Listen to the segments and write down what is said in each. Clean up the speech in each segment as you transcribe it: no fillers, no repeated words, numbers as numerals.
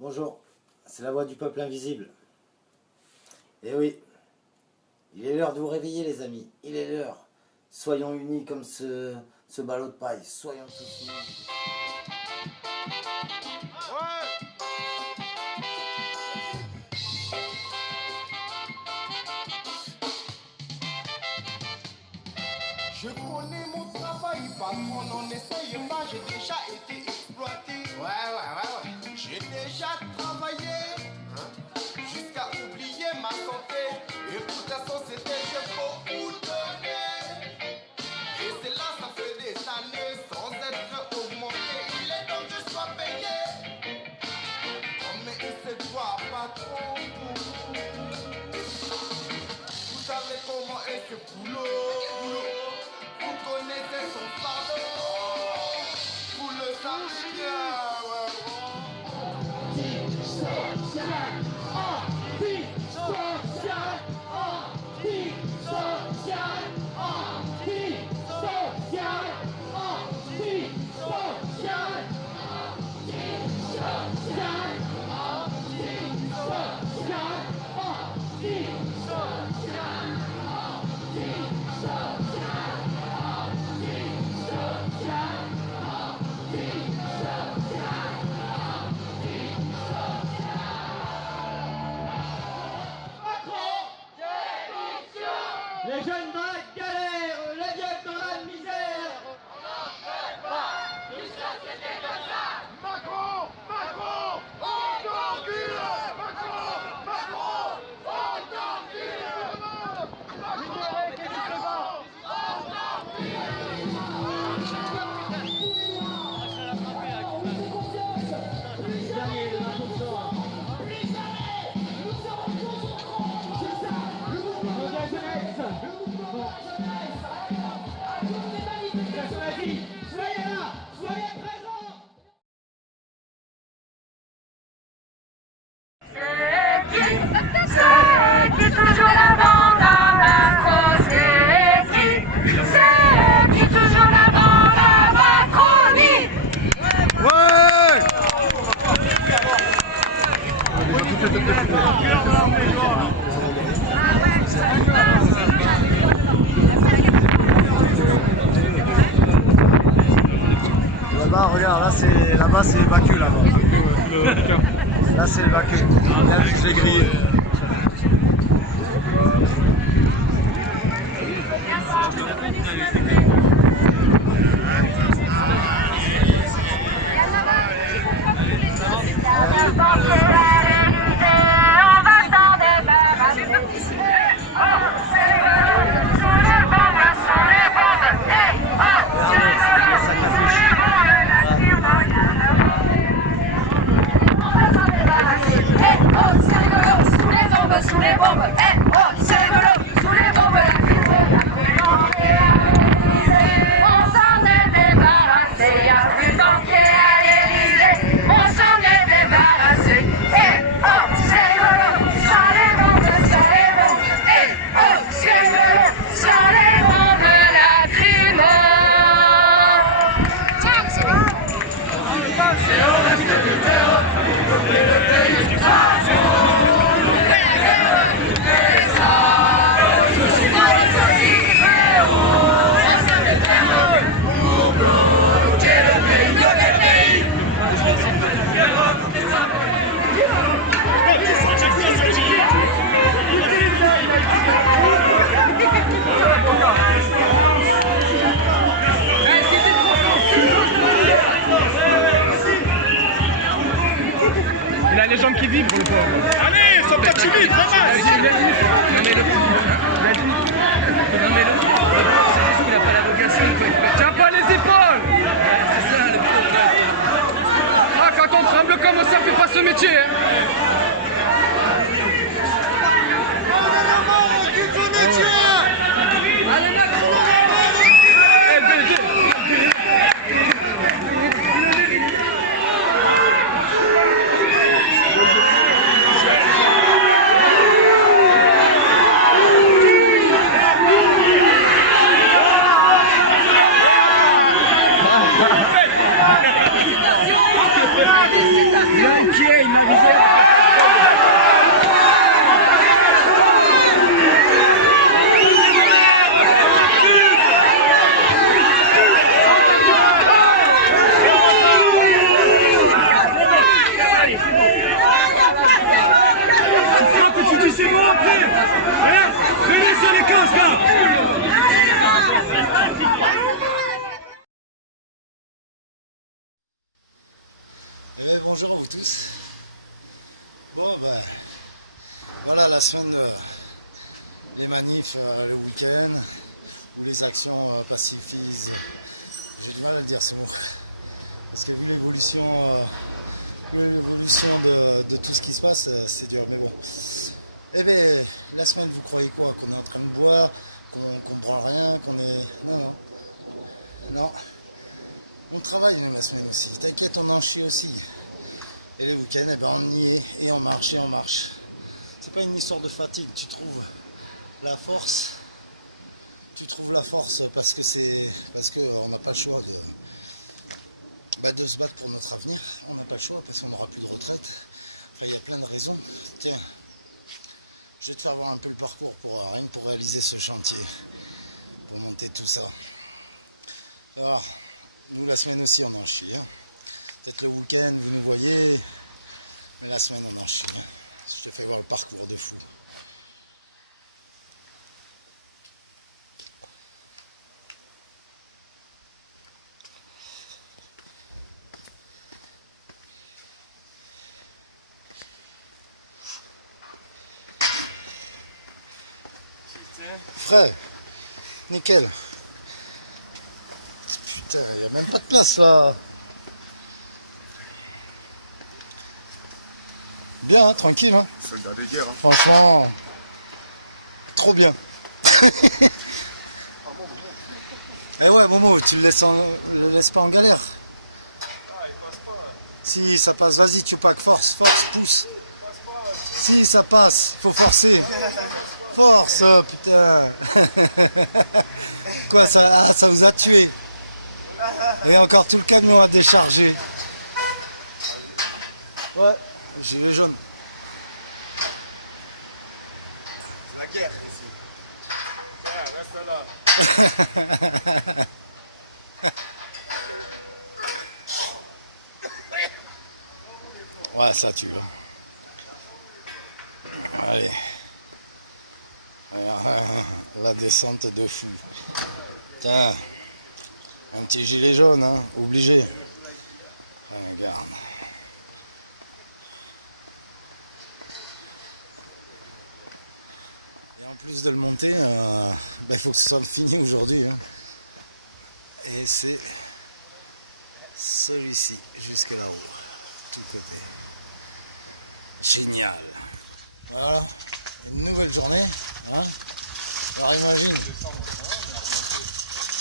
Bonjour, c'est la voix du peuple invisible. Eh oui, il est l'heure de vous réveiller les amis, il est l'heure. Soyons unis comme ce ballot de paille, soyons tous unis. Je connais mon travail, patron, n'en essaye pas, j'ai déjà été exploité. Ouais. J'ai déjà travaillé, jusqu'à oublier ma santé. Et pour ta société, j'ai beaucoup donné. Et c'est là, ça fait des années, sans être augmenté. Il est temps que je sois payé. Oh, mais c'est toi, patron. Vous savez comment est ce boulot? Vous connaissez son fardeau, vous le savez bien, Les jeunes dans la galère, les vieux dans la misère. On n'en fait pas une société comme ça. Macron, on t'encule. Macron, on t'encule. Libérez Kémy Séba. Soyez là, soyez présents. C'est qui toujours la bande à Macron? C'est qui toujours la bande à Macronie? Là-bas, regarde, là-bas c'est Baku là-bas. Là c'est le Baku. Là j'ai grillé. Sous les bombes, c'est rigolo, sous les bombes, on s'en est débarrassé, y'a plus d'enquête à l'Élysée, on s'en est débarrassé, c'est rigolo, sans les bombes, c'est rigolo, sans les bombes lacrymales. C'est au reste du terrain, et le pays du Il a les jambes qui vibrent, le pauvre. Allez, sois pas timide, ramasse. C'est juste qu'il n'a pas la vocation, il peut être. Tiens pas les épaules. Ah, quand on tremble comme ça, fait pas ce métier, hein. Allez, Macron. Félicitations. banquier, il m'a visé. C'est bon après. Regarde, venez sur les casques là. Bonjour à vous tous. Bon ben, voilà la semaine, les manifs, le week-end, les actions pacifistes. J'ai du mal à le dire ce mot. Parce que vu l'évolution de tout ce qui se passe, c'est dur. Mais bon. Eh bien, la semaine, vous croyez quoi? Qu'on est en train de boire, qu'on comprend rien, qu'on est... Non. Non. On travaille même la semaine aussi. T'inquiète, on en chie aussi. Et le week-end, eh ben, on y est et on marche et on marche. C'est pas une histoire de fatigue, tu trouves la force. Tu trouves la force parce qu'on n'a pas le choix de se battre pour notre avenir. On n'a pas le choix parce qu'on n'aura plus de retraite. Enfin, il y a plein de raisons. Tiens. Je vais te faire voir un peu le parcours pour réaliser ce chantier, pour monter tout ça. Alors, nous la semaine aussi on en chie. Hein. Peut-être le week-end, vous nous voyez, mais la semaine on en chie. Hein. Je te fais voir le parcours de fou. Frais, nickel. Putain, il n'y a même pas de place là. Bien, hein, tranquille. Hein. Soldat de guerre. Hein. Franchement, trop bien. Eh ouais, Momo, tu le laisses pas en galère. Ah, il passe pas. Si ça passe, vas-y, tu pack, force, pousse. Si ça passe, faut forcer. Force, putain. Quoi, ça vous a tué. Et encore tout le camion à décharger. Ouais, gilet jaune. La guerre ici. Ouais, reste là. Ouais, ça tu veux. Allez. La descente de fou. Tiens, un petit gilet jaune, hein, obligé. Regarde. Et en plus de le monter, il faut que ce soit fini aujourd'hui. Hein. Et c'est celui-ci, jusque là-haut. Tout côté. Génial. Voilà, une nouvelle journée. Hein. Alors imagine,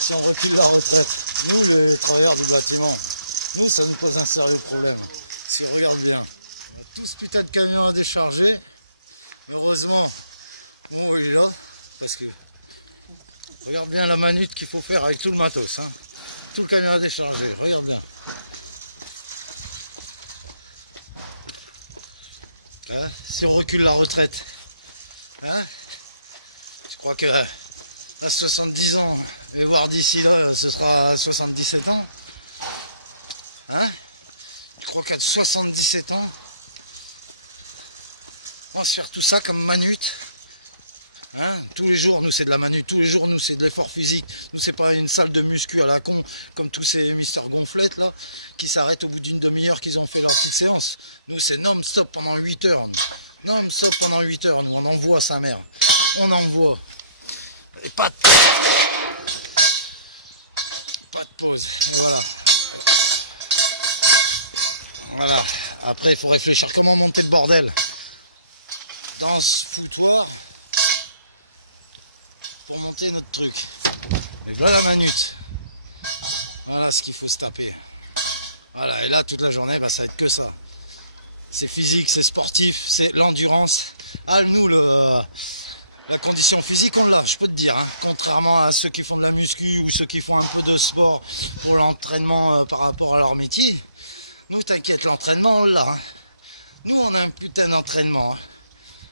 si on recule la retraite, nous les travailleurs du bâtiment, nous ça nous pose un sérieux problème. Si on regarde bien, tout ce putain de camion à décharger, heureusement, on est là, parce que regarde bien la manute qu'il faut faire avec tout le matos. Hein. Tout le camion à décharger, regarde bien. Hein, si on recule la retraite, hein, je crois que à 70 ans, et voire d'ici là, ce sera à 77 ans. Hein, je crois qu'à 77 ans, on va se faire tout ça comme manute. Hein, tous les jours, nous c'est de la manute, tous les jours, nous c'est de l'effort physique. Nous c'est pas une salle de muscu à la con, comme tous ces Mister Gonflettes là, qui s'arrêtent au bout d'une demi-heure qu'ils ont fait leur petite séance. Nous c'est non-stop pendant 8 heures. Non-stop pendant 8 heures, nous on envoie sa mère. On envoie. Et pas de pause. Voilà. Voilà. Après il faut réfléchir comment monter le bordel. Dans ce foutoir. Pour monter notre truc. Et voilà la manute. Voilà ce qu'il faut se taper. Voilà, et là toute la journée, bah, ça va être que ça. C'est physique, c'est sportif, c'est l'endurance. Ah, nous, la condition physique, on l'a, je peux te dire. Hein. Contrairement à ceux qui font de la muscu ou ceux qui font un peu de sport pour l'entraînement par rapport à leur métier. Nous, t'inquiète, l'entraînement, on l'a. Hein. Nous, on a un putain d'entraînement. Hein.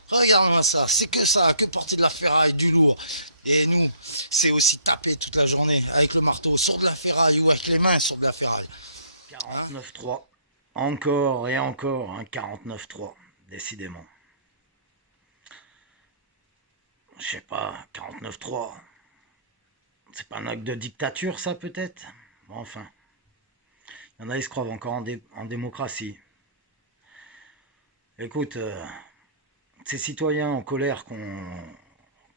Regarde-moi ça, c'est que ça, que porter de la ferraille, du lourd. Et nous, c'est aussi taper toute la journée avec le marteau sur de la ferraille ou avec les mains sur de la ferraille. 49.3. Encore et encore un 49.3, décidément. Je sais pas, 49.3. C'est pas un acte de dictature, ça, peut-être? Bon, enfin. Il y en a, ils se croient encore en démocratie. Écoute, ces citoyens en colère qu'on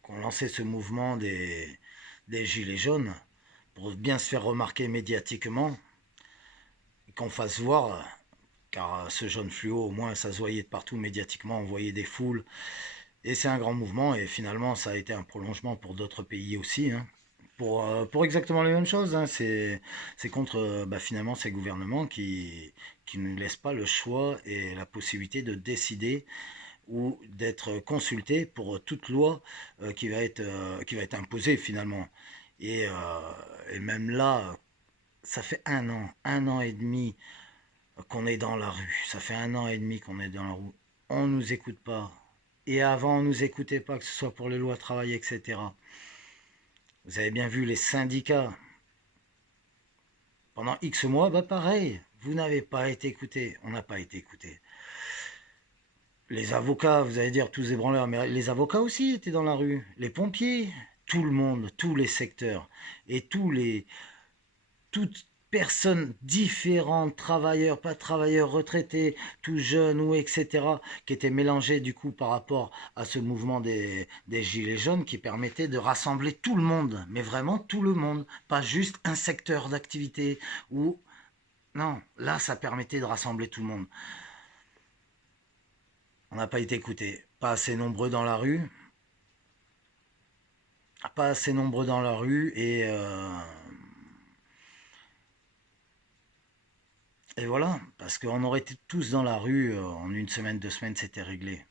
lancé ce mouvement des Gilets jaunes, pour bien se faire remarquer médiatiquement, qu'on fasse voir, car ce jaune fluo, au moins, ça se voyait de partout médiatiquement, on voyait des foules, et c'est un grand mouvement, et finalement, ça a été un prolongement pour d'autres pays aussi, hein. Pour exactement les mêmes choses, hein. C'est contre finalement ces gouvernements qui ne laissent pas le choix et la possibilité de décider ou d'être consultés pour toute loi qui va être imposée finalement. Et même là, ça fait un an et demi qu'on est dans la rue. Ça fait un an et demi qu'on est dans la rue. On ne nous écoute pas. Et avant, on ne nous écoutait pas, que ce soit pour les lois travail, etc. Vous avez bien vu les syndicats. Pendant X mois, pareil. Vous n'avez pas été écoutés. On n'a pas été écoutés. Les avocats, vous allez dire tous ébranleurs, mais les avocats aussi étaient dans la rue. Les pompiers, tout le monde, tous les secteurs. Et toutes personnes différentes, travailleurs, pas travailleurs, retraités, tout jeunes ou etc., qui étaient mélangés du coup par rapport à ce mouvement des Gilets jaunes qui permettait de rassembler tout le monde, mais vraiment tout le monde, pas juste un secteur d'activité ou... Non, là ça permettait de rassembler tout le monde. On n'a pas été écoutés, pas assez nombreux dans la rue, et voilà, parce qu'on aurait été tous dans la rue, en une semaine, 2 semaines, c'était réglé.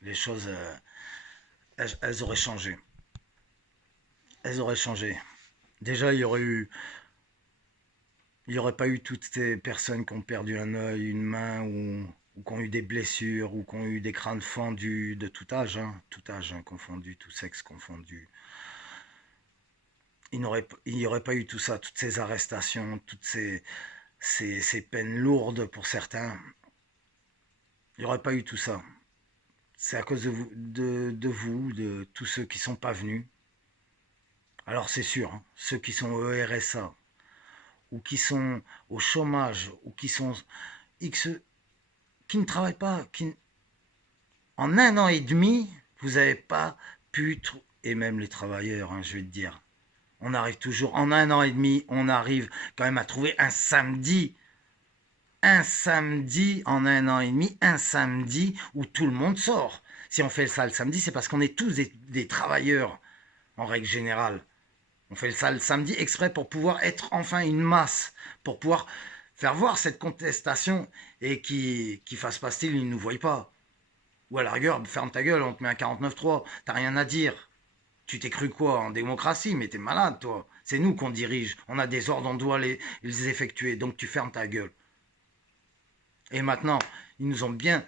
Les choses, elles auraient changé. Elles auraient changé. Déjà, il y aurait pas eu toutes ces personnes qui ont perdu un œil, une main, ou qui ont eu des blessures, ou qui ont eu des crânes fendus, de tout âge confondu, tout sexe confondu. Il n'y aurait pas eu tout ça, toutes ces arrestations, toutes ces peines lourdes pour certains. Il n'y aurait pas eu tout ça. C'est à cause de vous, de tous ceux qui ne sont pas venus. Alors c'est sûr, hein, ceux qui sont au RSA, ou qui sont au chômage, ou qui sont qui ne travaillent pas, en un an et demi, vous n'avez pas pu, et même les travailleurs, hein, je vais te dire, on arrive toujours, en un an et demi, on arrive quand même à trouver un samedi, en un an et demi, un samedi où tout le monde sort. Si on fait ça le samedi, c'est parce qu'on est tous des travailleurs, en règle générale. On fait ça le samedi exprès pour pouvoir être enfin une masse, pour pouvoir faire voir cette contestation et qui fasse pas style, ils ne nous voient pas. Ou à la rigueur, ferme ta gueule, on te met un 49.3, t'as rien à dire. Tu t'es cru quoi, en démocratie? Mais t'es malade, toi. C'est nous qu'on dirige. On a des ordres, on doit les effectuer. Donc tu fermes ta gueule. Et maintenant, ils nous ont bien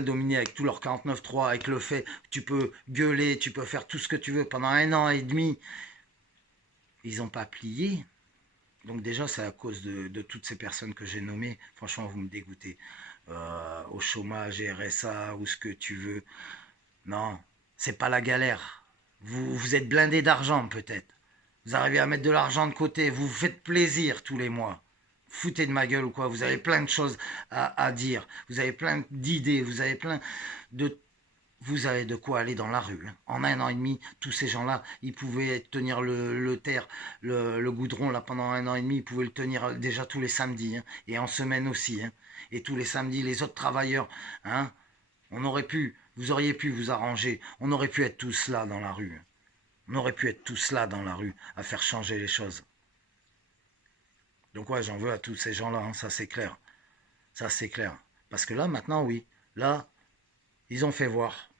dominés avec tout leur 49.3, avec le fait que tu peux gueuler, tu peux faire tout ce que tu veux pendant un an et demi. Ils n'ont pas plié. Donc déjà, c'est à cause de toutes ces personnes que j'ai nommées. Franchement, vous me dégoûtez. Au chômage, RSA, ou ce que tu veux. Non, c'est pas la galère. Vous êtes blindés d'argent, peut-être. Vous arrivez à mettre de l'argent de côté. Vous vous faites plaisir tous les mois. Foutez de ma gueule ou quoi. Vous avez plein de choses à dire. Vous avez plein d'idées. Vous avez de quoi aller dans la rue. En un an et demi, tous ces gens-là, ils pouvaient tenir le goudron là pendant un an et demi. Ils pouvaient le tenir déjà tous les samedis, hein, et en semaine aussi. Hein, et tous les samedis, les autres travailleurs, hein, vous auriez pu vous arranger. On aurait pu être tous là dans la rue. On aurait pu être tous là dans la rue à faire changer les choses. Donc ouais, j'en veux à tous ces gens-là, hein, ça c'est clair. Ça c'est clair. Parce que là, maintenant, oui, là, ils ont fait voir.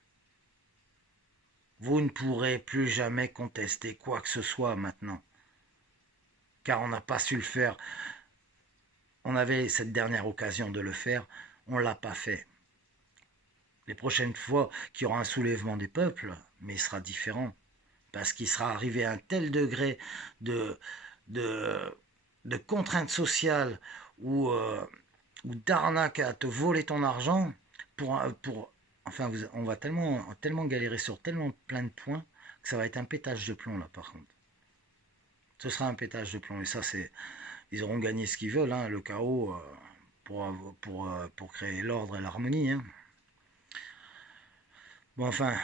Vous ne pourrez plus jamais contester quoi que ce soit maintenant. Car on n'a pas su le faire. On avait cette dernière occasion de le faire. On ne l'a pas fait. Les prochaines fois qu'il y aura un soulèvement des peuples, mais il sera différent. Parce qu'il sera arrivé à un tel degré de, de contraintes sociales ou d'arnaque à te voler ton argent enfin, on va tellement galérer sur tellement plein de points que ça va être un pétage de plomb là par contre. Ce sera un pétage de plomb et ça c'est, ils auront gagné ce qu'ils veulent, hein, le chaos pour créer l'ordre et l'harmonie. Hein. Bon enfin,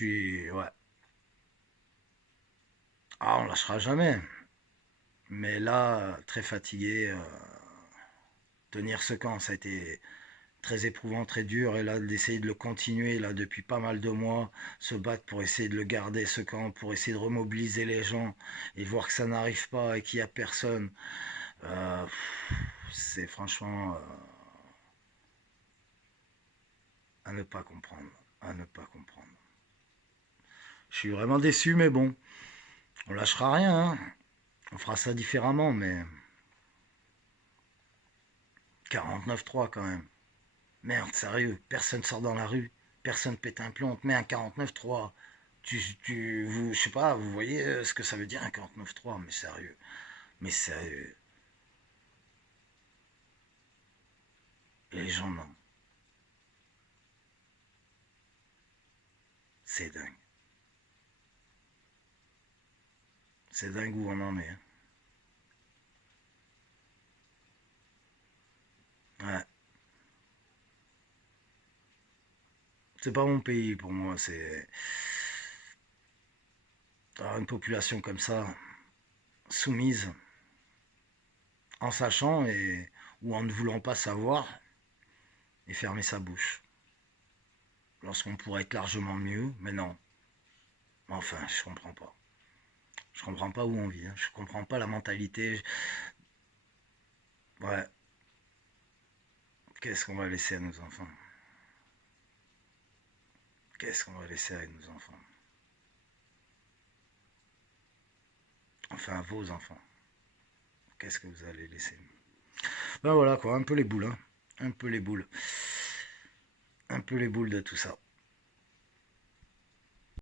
ouais. Ah on lâchera jamais. Mais là, très fatigué, tenir ce camp, ça a été très éprouvant, très dur, et là, d'essayer de le continuer, là, depuis pas mal de mois, se battre pour essayer de le garder, ce camp, pour essayer de remobiliser les gens, et voir que ça n'arrive pas, et qu'il n'y a personne, c'est franchement à ne pas comprendre, à ne pas comprendre. Je suis vraiment déçu, mais bon, on lâchera rien, hein. On fera ça différemment, mais 49.3 quand même. Merde, sérieux, personne sort dans la rue, personne pète un plomb, on te met un 49.3. Je sais pas, vous voyez ce que ça veut dire un 49.3, mais sérieux. Mais sérieux. Les gens, non. C'est dingue. C'est dingue où on en est. Hein. Ouais. C'est pas mon pays pour moi, c'est une population comme ça, soumise, en sachant ou en ne voulant pas savoir, et fermer sa bouche. Lorsqu'on pourrait être largement mieux, mais non. Enfin, je comprends pas. Je comprends pas où on vit, hein. Je comprends pas la mentalité. Ouais. Qu'est-ce qu'on va laisser à nos enfants? Qu'est-ce qu'on va laisser avec nos enfants? Enfin, à vos enfants. Qu'est-ce que vous allez laisser? Ben voilà quoi, un peu les boules, hein. Un peu les boules. Un peu les boules de tout ça.